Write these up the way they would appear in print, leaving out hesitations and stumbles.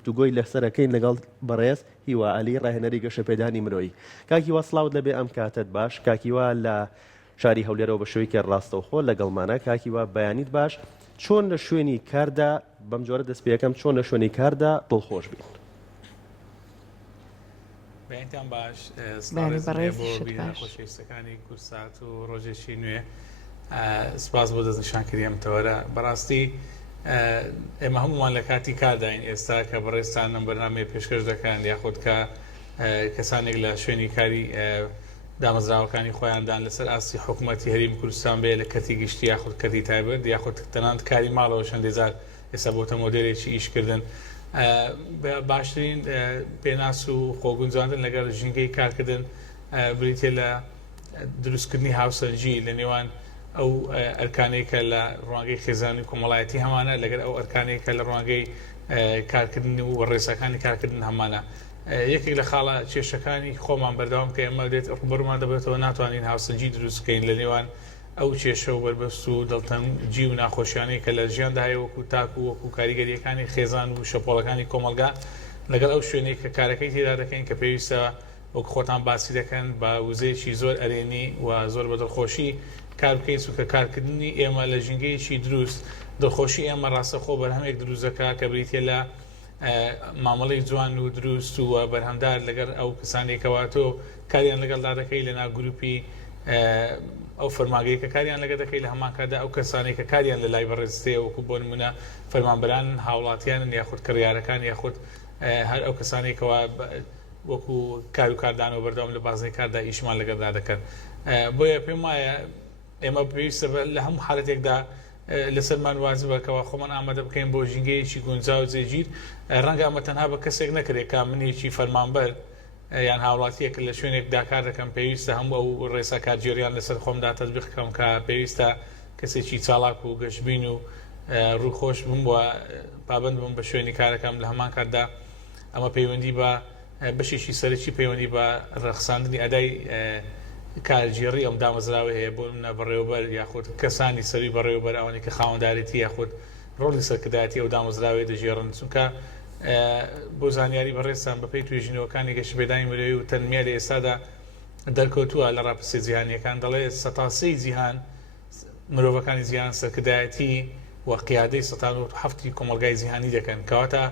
گفتوگۆی لەسەرەکەین لەگەڵ بەڕێز هیوا عەلی ڕاهێنەری گەشەپێدانی مرۆیی. کاکی وا سڵاوت لەبێ ئەم کاتت باش، کاکی وا لە شاری هەولێرەوە بە شوەیەکی ڕاستەوخۆ لەگەڵمانە. کاکی وا بەیانیت باش چۆن لە شوێنی کاردا بەم جۆرە دەست پێەکەم چۆن لە شوێنی کاردا دڵخۆش بین. بەیانتان باش خۆشەویستەکانی کورسات و ڕۆژێکی نوێ سپاس بۆ دەستنیشانکردی ئەم تەوەرە. بەڕاستی ئێمە هەمومان لە کاتی کارداین ئێستا کە بەڕێستان ئەم بەرنامەیە پێشکەش دەکەن یاخود کە کەسانێک لە شوێنی کاری دامەزراوەکانی خۆیاندان لەسەر ئاستی حکوومەتی هەرێمی کوردستان بێ لە کەتی گشتی یاخود کەتی تایبەت یاخود تەنانەت کاری ماڵەوە چەندێزار ئێستا بۆتە مۆدێلێکی ئیشکردن. باشترین پێناس و خۆگونجاندن لەگەڵ ژینگەی کارکردن بریتێ لە دروستکردنی هاوسەنجی لە نێوان ئەو ئەرکانەی کە لە ڕوانگەی خێزانی کۆمەڵایەتی هەمانە لەگەر ئەو ئەرکانەی کە لە ڕوانگەی کارکردنی و ڕێسەکانی کارکردن هەمانە. یەکێک لە خاڵە کێشەکانی خۆمان بەردەوام کە ئێمە دێت ڕوبەرمان دەبێتەوە ناتوانین هاوسەنجی دروستکەین لە نێوان ئەو کێشە و بەربەست و دڵتەنجی و ناخۆشیانەی کە لە ژیاندا هەیە وەکو تاک و وەکو کاریگەریەکانی خێزان و شەپۆڵەکانی کۆمەلگا لەگەڵ ئەو شوێنەی کە کارەکەی تێدا دەکەین کە پێویستە وەک خۆتان باسی دەکەن بە وزەیەکی زۆر ئەرێنی و زۆر بە دڵخۆشی کار بکەین و کە کارکردنی ئێمە لە ژینگەیەکی دروست دڵخۆشی ئێمە ڕاستەخۆ بەرهەمێک دروستەکە کە بریتێ لە مامەڵەی جوان و دروست و بەرهەمدار لەگەر ئەو کەسانێکەوە تۆ کاریان لەگەڵدا دەکەی لە ناو گروپی ئەو فەرماگەی کە کاریان لەگە دەکەی لە هەمان کادا ئەو کەسانی کە کاریان لە لای بەڕێزتەیە وەکو بۆ نمونە فەرمانبەران هاوڵاتیانن یاخود کڕیارەکان یاخود هەر ئەو کەسانێکەوە وەکو کار و کاردانەوە بەردەوام لە بازنەی کاردا ئیشمان لەگەڵدا دەکەن. بۆیە پێم وایە ئێمە پێویستە لە هەموو حالەتێکدا لەسەرمان واجبەکەەوە خۆمان ئامادە بکەین بۆ ژینگەیەکی گونجاو جێگیر. ڕەنگە ئەمە تەنها بە کەسێک نەکرێت کا منێکی فەرمانبەر یان هاوڵاتیەک لە شوێنێک داکار دەکەم پێویستە هەموو ئەو ڕێسا کارگێریان لەسەر خۆمدا تەطبیق بکەم کە پێویستە کەسێکی چالاک و گەشتبین و ڕووخۆش بم وە پابند بم بە شوێنی کارەکەم لە هەمان کاتدا ئەمە پەیوەندی بە بەشێکی سەرەکی پەیوەندی بە ڕەخساندنی ئەدای کارگێڕی ئەم دامەزراوە هەیە بۆ منە بەڕێوەبەر یاخود کەسانی سەروی بەڕێوەبەر ئەوانی کە خاوەنددارێتی یاخود ڕۆڵی سەرکردایەتی ئەو دامەزراوێ دەژێڕن چونکە بۆ زانیاری بەڕێستان بەپێی توێژینەوەکانی گەشتپێدانی مرۆیی و تەنمیا لە ئێستادا دەرکەوتووە لە ڕاپرسێ جیهانیەکان دەڵێ سەتاسەی جیهان مرۆڤەکانی جیهان سەرکردایەتی و قیادەی 1970 کۆمەلگای جیهانی دەکەن کەواتە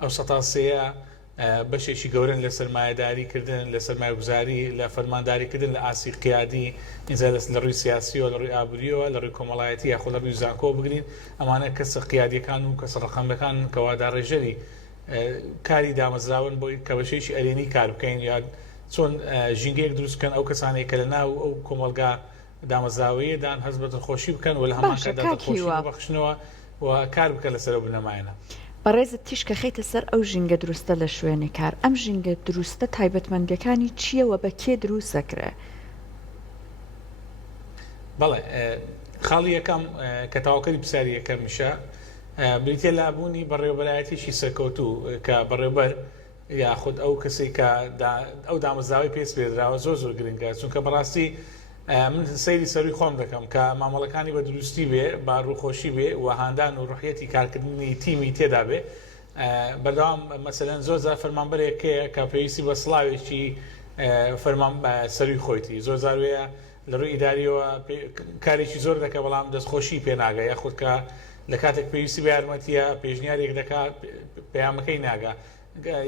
ئەو سەتاسەیە بەشێکی گەورن لە سەرمایەداریکردن لە سەرمایه‌گوزاری لە فەرمانداریکردن لە ئاسی قیادی ئینجا لە ڕووی سیاسیەوە لە ڕووی ئابووریەوە لە ڕووی کۆمەڵایەتی یاخۆ لە ڕووی زانکۆ بگرین ئەمانە کەسە قیادیەکان و کەسە ڕقەمەکان کەوا داڕێژەری کاری دامەزراون بۆی کە بەشێکی ئەرێنی کار بکەین یان چۆن ژینگەیەک دروستکەن ئەو کەسانێک کە لە ناو ئەو کۆمەلگا دامەزراوەیەدان هەست بە دڵخۆشی بکەن و لە هەمان کاتدا دڵخۆشی بەخشنەوە و کار بکەن لەسەر ئەو بنەمایانە. بەڕێزت تیشکە خەیتە سەر ئەو ژینگە دروستە لە شوێنی کار ئەم ژینگە دروستە تایبەتمەندیەکانی چییەوە بە کێ دروست دەکرێت؟ بەڵێ خاڵی یەکەم کە تاواکەری پرسیاری یەکەمیشە بریتێ لابوونی بەڕێوەبەرایەتیشی سەرکەوتوو کە بەڕێوەبەر یاخود ئەو کەسی کە ئەو دامەزراوەی پێست پێدراوە زۆر گرنگە چونکە بەڕاستی من سەیری سەروی خۆم دەکەم کە مامەڵەکانی بە دروستی بێ با ڕووخۆشی بێ و هاندان و ڕوحەتی کارکردنی تیمی تێدا بێ بەردەوام مەسەلەن زۆر فەرمانبەرێکەیە کە پێویستی بە سڵاوێکی فەرمان سەروی خۆیتی زۆر زاروەیە لە ڕووی ئیداریەوە کارێکی زۆر دەکە بەڵام دەستخۆشی پێناگە یاخود کە لە کاتێک پێویستی بە یارمەتیە پێشنیارێک دەکات پەیامەکەی ناگا.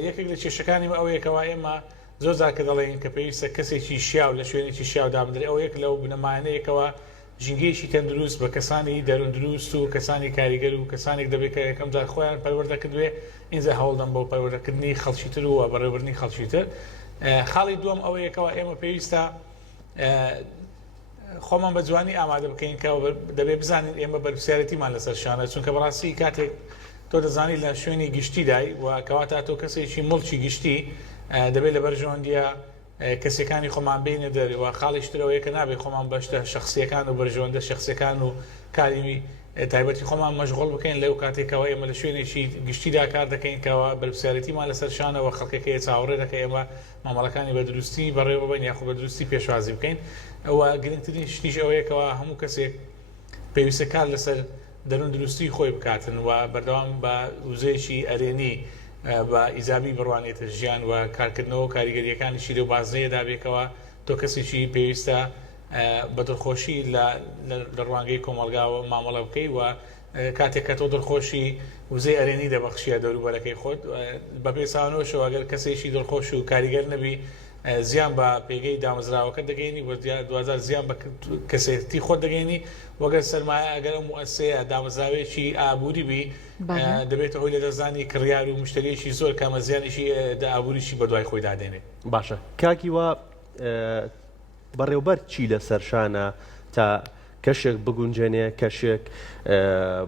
یەکێک لە کێشەکانی ئەوەیەکەوە ئێمە زۆر زاکە دەڵێن کە پێویستە کەسێکی شیاو لە شوێنێکی شیاودا بدرێت ئەو یەک لەو بنەمایانەیەکەوە ژینگەیەکی تەندروست بە کەسانی دەروون دروست و کەسانی کاریگەر و کەسانێک دەبێت کە یەکەم جار خۆیان پەروەردەکردوێ ئینجا هەوڵدەم بۆ پەروەردەکردنی خەڵکیتر و بەڕێوەبردنی خەڵکیتر. خاڵی دووەم ئەوەیەکەوە ئێمە پێویستە خۆمان بە جوانی ئامادە بکەین کە دەبێت بزانین ئێمە بەرپرسیارەتیمان لەسەر شانە چونکە بەڕاستی کاتێک تۆ دەزانی لە شوێنی گشتیدای و کەواتە تۆ کەسێکی مڵکی گشتی دەبێت لە بەرژەوەندیە کەسەکانی خۆمان بینە دەرەوە خاڵی شترەوەی کە نابێت خۆمان بەشتە شخصیەکان و بەرژەوەندە شخصیەکان و کاریمی تایبەتی خۆمان مەشغوڵ بکەین لەو کاتێکەوە ئێمە لە شوێنێکی گشتیدا کار دەکەین کەەوە بەرپرسیارەتیمان لەسەر شانەوە خەڵکەکەی چاوەڕێ دەکە ئێمە مامەڵەکانی بە دروستی بەڕێوە بین یاخۆ بە دروستی پێشوازی بکەین. ئەوە گرنگترین شتیش ئەوەیەکەوە هەموو کەسێک پێویستە کار لەسەر دەروون دروستی خۆی بکاتن و بەردەوام بە وزەیەکی ئەرێنی بە ئیزابی بڕوانێتە ژیان و کارکردنەوە کاریگەریەکانیشی لەو بازنەیەدا بێکەوە تۆ کەسێکی پێویستە بە دڵخۆشی لە ڕوانگەی کۆمەلگاوە مامەڵە بکەی و کاتێک کە تۆ دڵخۆشی وزەی ئەرێنی دەبەخشیە دەوروبەرەکەی خۆت بە پێساوانەوەشەوە ئەگەر کەسێکی دڵخۆش و کاریگەر نەبی زیان بە پێگەی دامەزراوەکە دەگەینی و دوزار زیان بە کەسێتی خۆت دەگەینی وەگەر سەرمایە ئەگەر مؤسسەیە دامەزراوێکی ئابووری بی دەبێتە هۆی لە دەزانی کڕیار و مشتریەکی زۆر کامە زیانیشی ئابووریشی بە دوای خۆی دادێنێت. باشە کاکی وە بەڕێوەبەر چی لە سەرشانە تا کەشێک بگونجێنێ کەشێک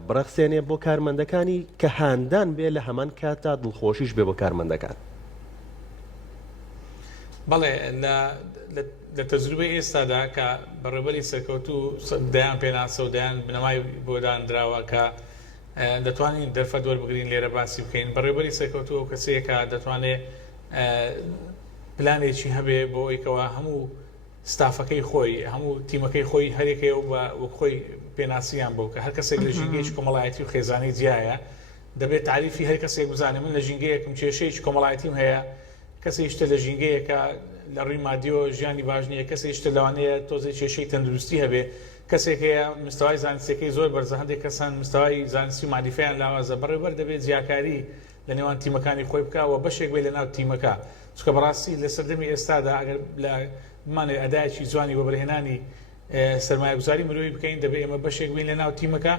بڕەخسێنێ بۆ کارمەندەکانی کە هاندان بێ لە هەمان کاتە دڵخۆشیش بێ بۆ کارمەندەکان. بەڵێ لە تەجروبەی ئێستادا کە بەڕێوەبەری سەرکەوتوو دەیان پێناسە و دەیان بنەمای بۆ دانراوە کە دەتوانین دەرفەت وەربگرین لێرە باسی بکەین بەڕێوەبەری سەرکەوتوو ئەو کەسەیەکە دەتوانێت پلانێکی هەبێ بۆ ئەوەی هەموو ستافەکەی خۆی هەموو تیمەکەی خۆی هەرێکەوە بە وەک خۆی پێناسییان بۆ کە هەر کەسێک لە ژینگەیەکی کۆمەڵایەتی و خێزانی جیایە دەبێت تعریفی هەر کەسێک بزانێ من لە ژینگەیەکم کێشەیەکی کۆمەڵایەتیم هەیە کەسێکتە لە ژینگەیەکە لە ڕووی مادیۆ ژیانی باش نییە کەسێکتە لەوانەیە تۆزی کێشەی تەندروستی هەبێ کەسێک هەیە مستەوای زانستیەکەی زۆر بەرزە هەندێک کەسان مستەوای زانستی و مادیفیان لاوازە بەڕێوەبەر دەبێت جیاکاری لە نێوان تیمەکانی خۆی بکەوە بەشێک بێ لە ناو تیمەکە چکە بەڕاستی لە سەردەمی ئێستادا ئەگەر لە بمانێ ئەدایکی جوانی وەبەرهێنانی سەرمایه‌گوزاری مرۆڤی بکەین دەبێت ئێمە بەشێک بین لە ناو تیمەکە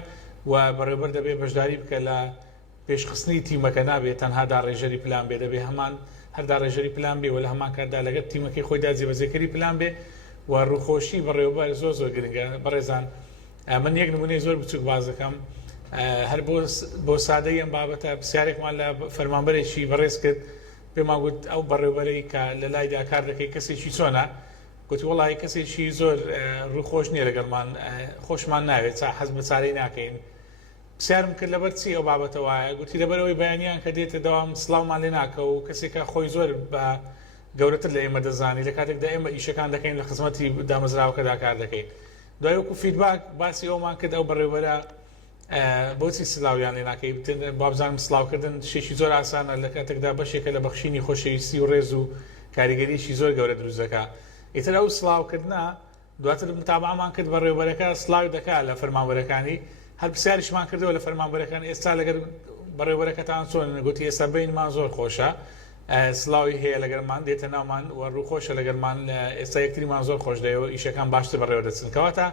و بەڕێوەبەر دەبێت بەشداری بکە لە پێشخستنی تیمەکە نابێت تەنها داڕێژەری پلان بێ دەبێت هەمان هەردا ڕێژەری پلان بێ و لە هەمان کاتدا لەگەر تیمەکەی خۆیدا جێبەجێکاری پلان بێ و ڕووخۆشی بەڕێوەبەر زۆر زۆر گرنگە بەڕێزان من یەک نمونەی زۆر بچووک باز دەکەم هەر بۆ سادەی ئەم بابەتە پرسیارێکمان لە فەرمانبەرێکی بەڕێز کرد پێمان گوت ئەو بەڕێوەبەرەی کە لە لایدا کار دەکەی کەسێکی چۆنە گوتی وەڵی کەسێکی زۆر ڕووخۆش نییە لەگەڵمان خۆشمان ناوێت حەز بە چارەی ناکەین پرسیارم کرد لەبەر چی ئەو بابەتە وایە گوتی لەبەرەوەی بەیانیان کە دێتە دەوام سڵاومان لێ ناکە و کەسێکە خۆی زۆر بە گەورەتر لە ئێمە دەزانی لە کاتێکدا ئێمە ئیشەکان دەکەین لە خزمەتی دامەزراوەکەدا کار دەکەین دوای وەکو فیدباک باسی ئەومان کرد ئەو بەڕێوەبەرە بۆچی سلااویان لێ ناکەی بابزانم سلااوکردن شێکی زۆر ئاسانە لە کاتێکدا بەشێکە لە بەخشینی خۆشەویستی و ڕێز و کاریگەریشی زۆر گەورە دروستەکە ئیتر ئەو سلااوکردنا دواتر متابعمان کرد بەڕێوەبەرەکە سلااوی دەکات لە فەرمانبەرەکانی هەر پرسیاریشمان کردەوە لە فەرمانبەرەکان ئێستا لەگەر بەڕێوەبەرەکەتان چۆن گوتی ئێستا بینمان زۆر خۆشە سلااوی هەیە لەگەرمان دێتە ناومان و ڕووخۆشە لەگەرمان ئێستا یەکتریمان زۆر خۆش دەیەوە ئیشەکان باشتر بەڕێوە دەچن کەواتە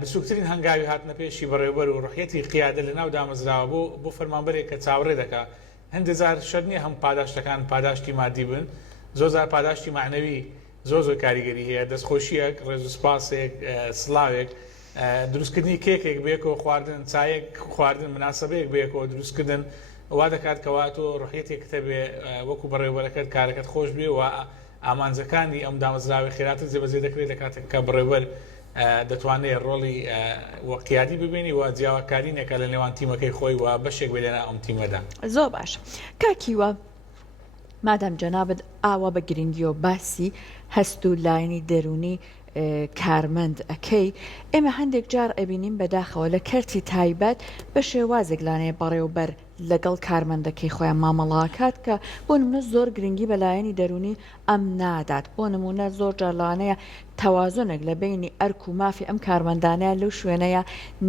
بچووکترین هەنگاوی هاتنە پێشی بەڕێوەبەر و ڕوحەتی قیادە لە ناو دامەزراوە بۆ فەرمانبەرێک کە چاوەڕێ دەکات هەندێکجار شەرت نییە هەم پاداشتەکان پاداشتی مادی بن زۆرجار پاداشتی معنەوی زۆر کاریگەری هەیە دەستخۆشیەک ڕێز و سپاسێک سلااوێک دروستکردنی کێکێک بێکەوە خواردن چایەک خواردن مناسبەیەک بێکەوە دروستکردن وا دەکات کەوا تۆ ڕوحەتێکتە بێ وەکو بەڕێوەبەرەکەت کارەکەت خۆش بێ و ئامانجەکانی ئەم دامەزراوی خێراتت جێبەجێ دەکرێت لە کاتێک کە بەڕێوەبەر دەتوانێت ڕۆڵی وەقیادی ببینی و جیاوازکارینێکە لە نێوان تیمەکەی خۆی و بەشێک بێ لەنا ئەم تیمەدا زۆر باش کاکیوە مادام جەنابەت ئاوا بە گرنگی و باسی هەست و لاینی دەرونی کارمەند ئەەکەی ئێمە هەندێک جار ئەبینیم بەداخەوە لە کەرتی تایبەت بە شێوازێک لانەیە بەڕێوەبەر لەگەڵ کارمەندەکەی خۆیان مامەڵاکات کە بۆ نمونە زۆر گرنگی بەلایەنی دەرونی ئەم نادات بۆ نمونە زۆر جارلانەیە تەوازۆنێک لە بینی ئەرک و مافی ئەم کارمەندانەیە لەو شوێنەیە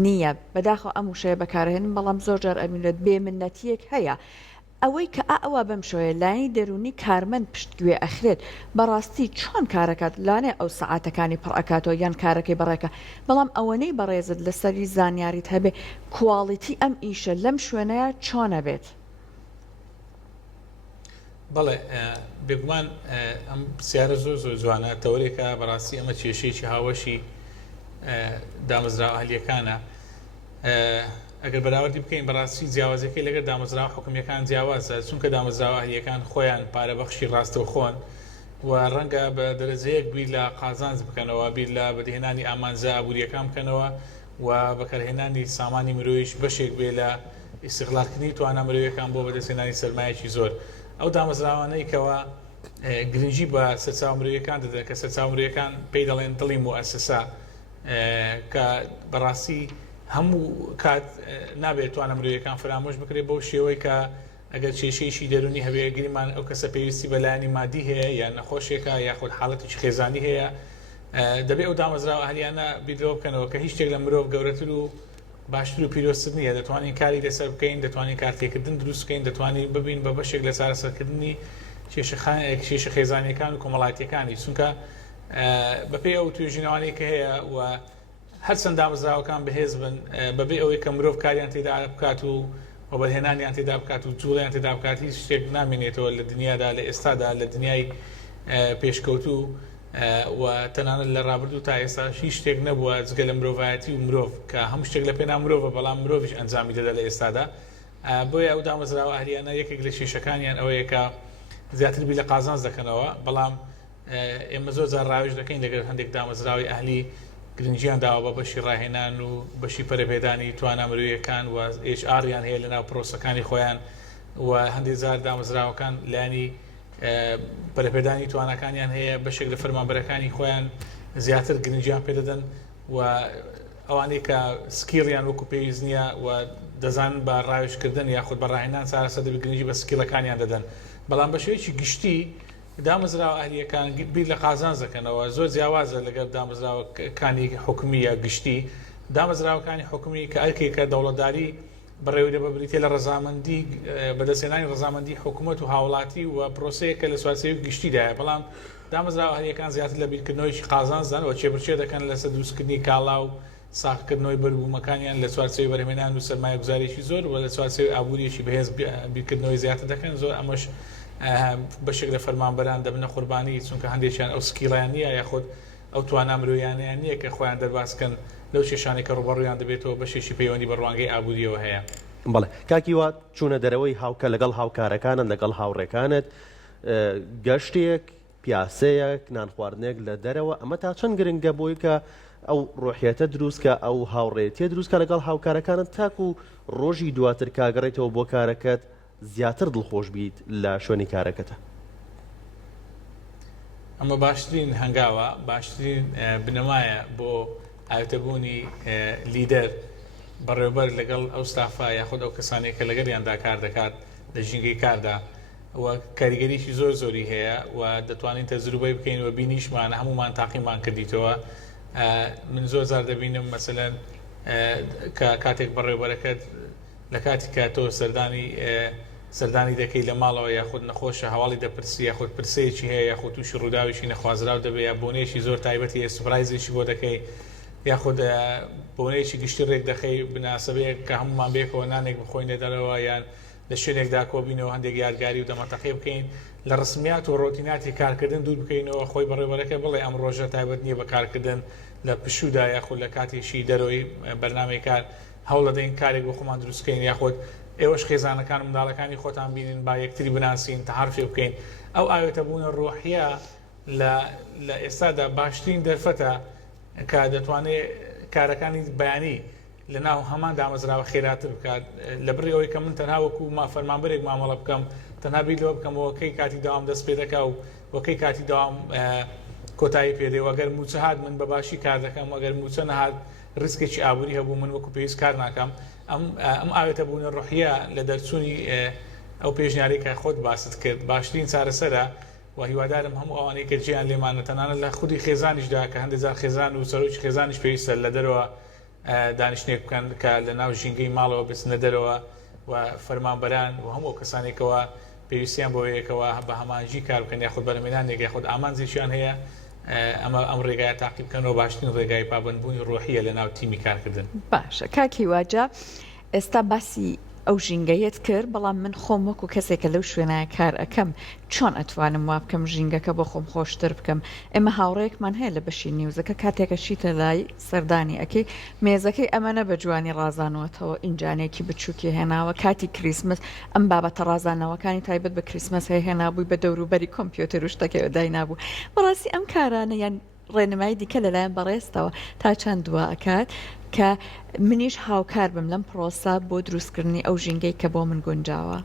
نییە بەداخەوە ئەم وشەیە بەکارهێنن بەڵام زۆر جار ئەبینێت بێمنەتیەک هەیە ئەوەی کە ئەوە بەم شوەیە لایەنی دەرونی کارمەند پشتگوێ ئەخرێت بەڕاستی چۆن کارەکەات لانێ ئەو سەعاتەکانی پڕەکاتەوە یان کارەکەی بەڕێکە بەڵام ئەوەنەی بەڕێزت لەسەری زانیاریت هەبێ کواڵیتی ئەم ئیشە لەم شوێنەیە چۆنە بێت بەڵێ بێگومان ئەم پرسیارە زۆر جوانە تەورێکە بەڕاستی ئەمە کێشەیەکی هاوەشی دامەزراوە هەلیەکانە ئەگەر بەراوردی بکەین بەڕاستی جیاوازەکەی لەگەر دامەزراوە حکومیەکان جیاوازە چونکە دامەزراوە هەلیەکان خۆیان پارەبەخشی ڕاستەوە خۆن و ڕەنگە بە دەرەجەیەک بیر لە قازانج بکەنەوە بیر لە بەدەهێنانی ئامانجە ئابوووریەکان بکەنەوە و بەکارهێنانی سامانی مرۆیش بەشێک بێ لە ئیستیغلالکردنی توانە مرۆیەکان بۆ بەدەستهێنانی سەرمایەکی زۆر ئەو دامەزراوانەی کەەوە گرنگی بە سەرچاو مرۆیەکان دەدەن کە سەرچاو مرۆیەکان پێی دەڵێن دڵی موئەسسە کە بەڕاستی هەموو کات نابێت توانە مرۆیەکان فرامۆش بکرێت بۆ شێوەی کە ئەگەر کێشەیەکی دەرونی هەبێگریمان ئەو کەسە پێویستی بەلایانی مادی هەیە یان نەخۆشێکە یاخود حاڵەتی خێزانی هەیە دەبێت ئەو دامەزراوە هەریانە بیرەوە بکەنەوە کە هیچ شتێک لە مرۆڤ گەورەتر و باشتر و پیرۆستتر نییە دەتوانین کاری لەسەر بکەین دەتوانین کارتێکردن دروست بکەین دەتوانین ببین بە بەشێک لە چارەسەرکردنی کێشە خێزانیەکان و کۆمەڵایەتیەکانی چونکە بەپێی ئەو توێژینەوانی کە هەیە و هەرچەند دامەزراوەکان بەهێز بن بەبێ ئەوەی کە مرۆڤ کاریان تێدا بکات و بەهێنانیان تێدا بکات و جوڵیان تێدا بکات هیچ شتێک نامێنێتەوە لە دنیادا لە ئێستادا لە دنیای پێشکەوتوو و تەنانەت لە ڕابردوو تا ئێستا هیچ شتێک نەبووە جگە لە مرۆڤایەتی و مرۆڤ کە هەموو شتێک لە پێنا مرۆڤە بەڵام مرۆڤیش ئەنجامی دەدا لە ئێستادا بۆیە ئەو دامەزراوە هەریانە یەکێک لە کێشەکانیان ئەوەیە کە زیاتر بی لە قازانج دەکەنەوە بەڵام ئێمە زۆر جار ڕاوێژ دەکەین لەگەر هەندێک دامەزراوی ئەهلی گرنگیان داوە بە بەشی ڕاهێنان و بەشی پەرەپێدانی توانە مرویەکان و HR-یان هەیە لەناو پرۆسەکانی خۆیان و هەندێک جار دامەزراوەکان لایانی پەرەپێدانی توانەکانیان هەیە بەشێک لە فەرمانبەرەکانی خۆیان زیاتر گرنگیان پێدەدەن و ئەوانەی کە سکیڵیان وەکو پێویست نییە و دەزانن بە ڕاوێژکردن یاخود بە ڕاهێنان چارەسەر دەبێت گرنگی بە سکیڵەکانیان دەدەن بەڵام بە شێوەیەکی گشتی دامەزراوە ئەهلیەکان بیر لە قازانج دەکەنەوە زۆر جیاوازە لەگەر دامەزراوەکانی حکومی یا گشتی دامەزراوەکانی حکومی کە ئەرکێکە دەوڵەتداری بەڕێوەدە ببریتێ لە ڕەزامەندی بەدەستێنانی ڕەزامەندی حکوومەت و هاوڵاتی و پرۆسەیەکە لە سوارچەوەی گشتیدایە بەڵام دامەزراوە ئەهلیەکان زیاتر لە بیرکردنەوەی قازانجدان و چێبرچێ دەکەن لەسەر دروستکردنی کاڵا و ساختکردنەوەی بەربوومەکانیان لە چوارچەوەی بەرهێنان و سەرمایە گوزاریشی زۆر و لە چوارچەوەی ئابووریەکی بەهێز بیرکردنەوەی زیاتر دەکەن زۆر ئەمەش بەشێک لە فەرمانبەران دەبنە قوربانی چونکە هەندێکیان ئەو سکیڵیان نییە یاخود ئەو توانە مرۆیانیان نییە کە خۆیان دەرباسکەن لەو کێشانێک کە ڕوبەڕوویان دەبێتەوە بەشێکی پەیوەندی بە ڕوانگەی ئابووریەوە هەیە. بەڵێ کاکی وا چوونە دەرەوەی هاوکە لەگەڵ هاوکارەکانت لەگەڵ هاوڕێکانت گەشتێک پیاسەیەک نان خواردنێک لە دەرەوە ئەمە تا چەند گرنگە بۆی کە ئەو ڕۆحیەتە دروستکە ئەو هاوڕێتیە دروستکە لەگەڵ هاوکارەکانت تاکو و ڕۆژی دواتر کاگەڕێتەوە بۆ کارەکەت زیاتر دڵخۆش بیت لە شوێنی کارەکەتە. ئەمە باشترین هەنگاوە باشترین بنەمایە بۆ ئاوتەبوونی لیدەر بەڕێوەبەر لەگەڵ ئەو ستافا یاخود ئەو کەسانێک کە لەگەڵیاندا کار دەکات لە ژینگەی کاردا و کاریگەریشی زۆر زۆری هەیە و دەتوانین تەجروبەی بکەین و بینیشمانە هەمومان تاقیمان کردیتەوە. من زۆر جار دەبینم مەسەلەن کە کاتێک بەڕێوەبەرەکەت لە کاتی کە تۆ سەردانی دەکەی لە ماڵەوە یاخود نەخۆشە هەواڵی دەپرسی یاخود پرسەیەکی هەیە یاخود تووشی ڕووداویشی نەخوازراو دەبێت یا بۆنێکی زۆر تایبەتی سوپرایزێکی بۆ دەکەی یاخود بۆنەیەکی گشتی ڕێک دەخەی بناسەبەیە کە هەمومان بێکەوە نانێک بخۆین دەرەوە یان لە شوێنێکدا کۆبینەوە هەندێک یادگاری و دەمەتەقی بکەین لە ڕسمیات و ڕۆتیناتی کارکردن دوور بکەینەوە خۆی بەڕێوەبەرەکە بڵێ ئەم ڕۆژە تایبەت نییە بە کارکردن لە پشوودا یاخود لە کاتێکی دەرەوەی بەرنامەی کار هەوڵ دەدەین کارێک بۆ خۆمان دروستکەین یاخود ئێوەش خێزانەکان و منداڵەکانی خۆتان بینین با یەکتری بناسین تەعارفێ بکەین ئەو ئاوێتەبوونە ڕۆحیە لە ئێستادا باشترین دەرفەتە کە دەتوانێت کارەکانی بەیانی لە ناو هەمان دامەزراوە خێراتر بکات لە بڕی ئەوەی کە من تەنها وەکو فەرمانبەرێک مامەڵە بکەم تەنها بیرەوە بکەمەوە کەی کاتی داوام دەست پێ دەکا و وەکەی کاتی داوام کۆتایی پێدێ وەگەر موچە هات من بەباشی کار دەکەم وەگەر موچە نەهات ڕسکێکی ئابووری هەبوو من وەکو پێویست کار ناکەم ئەم ئاوێتە بوونە ڕۆحیە لە دەرچوونی ئەو پێشنیاری کە خۆت باست کرد باشترین چارەسەرە و هیوادارم هەموو ئەوانەی کە جیان لێمانە تەنانەت لە خودی خێزانیشدا کە هەندێک جار خێزان و سەرۆکی خێزانیش پێویستە لە دەرەوە دانیشتێک بکەن کە لە ناو ژینگەی ماڵەوە بچنە دەرەوە و فەرمانبەران و هەموو کەسانێکەوە پێویستیان بۆ یەکەوە بە هەمانجی کار بکەن یاخود بەرهەمێنانێک یاخود ئامانجێکیان هەیە ئەم ڕێگایە تاقیب بکەنەوە باشترین ڕێگای پابندبوونی ڕۆحیە لە ناو تیمی کارکردن. باشە کاکی واجە ئێستا باسی ئەو ژینگەیەت کرد بەڵام من خۆم وەکو کەسێکە لەو شوێنە کار ئەەکەم چۆن ئەتوانم وا بکەم ژینگەکە بۆ خۆم خۆشتر بکەم ئێمە هاوڕێکمان هەیە لە بەشی نیوزەکە کاتێکە شیتە لای سەردانی ئەەکەی مێزەکەی ئەمەنە بە جوانی ڕازانەوەتەوە ئینجانێکی بچووکی هێناوە کاتی کریسمس ئەم بابەتە ڕازانەوەکانی تایبەت بە کریسمس هەیە هێنابووی بە دەوروبەری کۆمپیۆتەر و شتەکەی دای نابوو بەڕاستی ئەم کارانە یان ڕێنمایی دیکە لەلایەن بەڕێستەوە تا چەند دواکات کە منیش هاوکار بم لەم پرۆسە بۆ دروستکردنی ئەو ژینگەی کە بۆ من گونجاوە.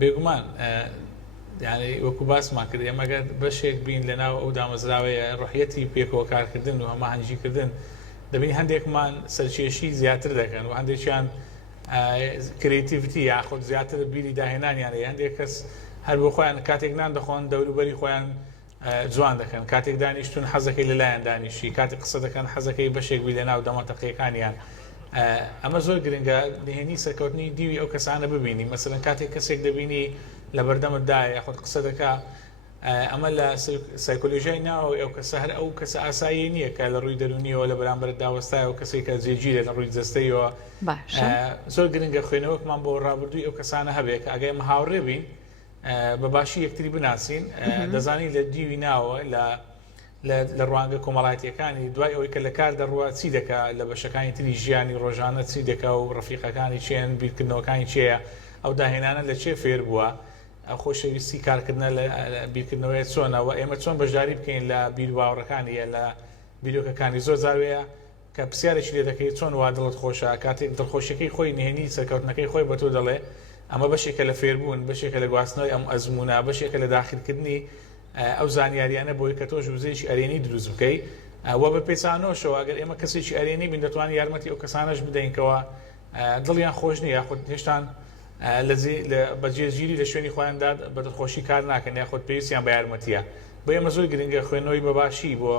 بێگومان یعنی وەکو باسمان کرد ئێمەگەر بەشێک بین لەناو ئەو دامەزراوەیە ڕۆحیەتی پێکەوە کارکردن و هەماهەنگیکردن دەبین هەندێکمان سەرکێشی زیاتر دەکەن و هەندێکیان کرێتیڤیتی یاخود زیاتر بیری داهێنانیانە هەندێک کەس هەر بۆ خۆیان کاتێک نان دەخۆن دەوروبەری خۆیان جوان دەکەن کاتێک دانیشتون حەزەکەی لەلایەن دانیشی کاتێک قسە دەکەن حەزەکەی بەشێک بی لە ناو دەمەتەقیەکانیان ئەمە زۆر گرنگە نهێنی سەرکەوتنی دیوی ئەو کەسانە ببینی مەسەرەن کاتێک کەسێک دەبینی لە بەردەمتدایە یاخود قسە دەکا ئەمە لە سایکۆلۆژیای ناوە ئەو کەسە هەر ئەو کەسە ئاسایی نییە کە لە ڕووی دەرونیەوە لە بەرامبەر داوەستایە و کەسێک کە جێگیرە لە ڕووی جەستەیەوە زۆر گرنگە خوێنەوەکمان بۆ ڕابردووی ئەو کەسانە هەبێت کە ئەگەی ئەمە هاوڕێ بین بەباشی یەکتری بناسیین دەزانی لە دیوی ناوە لە ڕوانگە کۆمەڵایەتیەکانی دوای ئەوەی کە لە کار دەڕوە چی دەکا لە بەشەکانی تری ژیانی ڕۆژانە چی دەکا و ڕەفیقەکانی چێن بیرکردنەوەکانی چییە ئەو داهێنانە لە چێ فێر بووە ئەو خۆشەویستی کارکردنە لە بیرکردنەوەی چۆنەوە ئێمە چۆن بەشداری بکەین لە بیر باوەڕەکانی لە بیرۆکەکانی زۆر زاروەیە کە پرسیارێکی لێ دەکەیت چۆن وا دڵت خۆشە کاتێک دڵخۆشیەکەی خۆی نهێنی سەرکەوتنەکەی خۆی بە تۆ دەڵێ ئەمە بەشێکە لە فێربوون بەشێکە لە گواستنەوەی ئەم ئەزمونە بەشێکە لە داخلکردنی ئەو زانیاریانە بۆی کە تۆ ژوزێکی ئەرێنی دروست بکەیت وە بە پێچانەوەشەوە ئەگەر ئێمە کەسێکی ئەرێنی بین دەتوانین یارمەتی ئەو کەسانەش بدەینکەوە دڵیان خۆش نیە یاخود هێشتان بەجێگیری لە شوێنی خۆیاندا بە دڵخۆشی کار ناکەن یاخود پێویستیان بە یارمەتیە بۆ ئێمە زۆر گرنگە خوێنەوەی بەباشی بۆ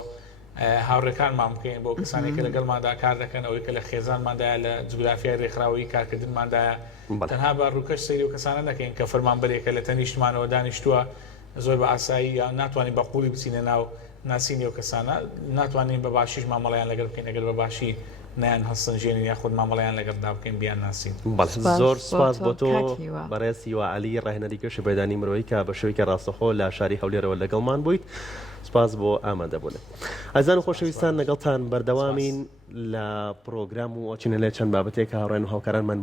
هاوڕێکانمان بکەین بۆ کەسانێکە لەگەڵماندا کار دەکەن ئەوەی کە لە خێزانماندایە لە جوگرافیای ڕێکخراوەی کارکردنماندایە تەنها بە ڕووکەش سەیری و کەسانە نەکەین کە فەرمانبەرێکە لە تەنیشتمانەوە دانیشتووە زۆر بە ئاسایی یا ناتوانین بە قوڵی بچینە ناو ناسینی و کەسانە ناتوانین بە باشیش مامەڵیان لەگەڵ بکەین ئەگەر بە باشی نیان هەستنجێنین یاخود مامەڵیان لەگەڵدا بکەین بیان ناسین زۆر سپاس بۆ تۆ بەڕێز هیواعەلی ڕاهێنەری شێبەدانی مرۆیی کە بە شێوەیەکی ڕاستەخۆ لە شاری هەولێرەوە لەگەڵمان بوویت سپاس بۆ ئامادەبوونت ئازان و خۆشەویستان لەگەڵتان بەردەوامین لە پرۆگرام و ئۆچینە لێ چەند بابەتێک کە هاوڕێن و هاوکارانمان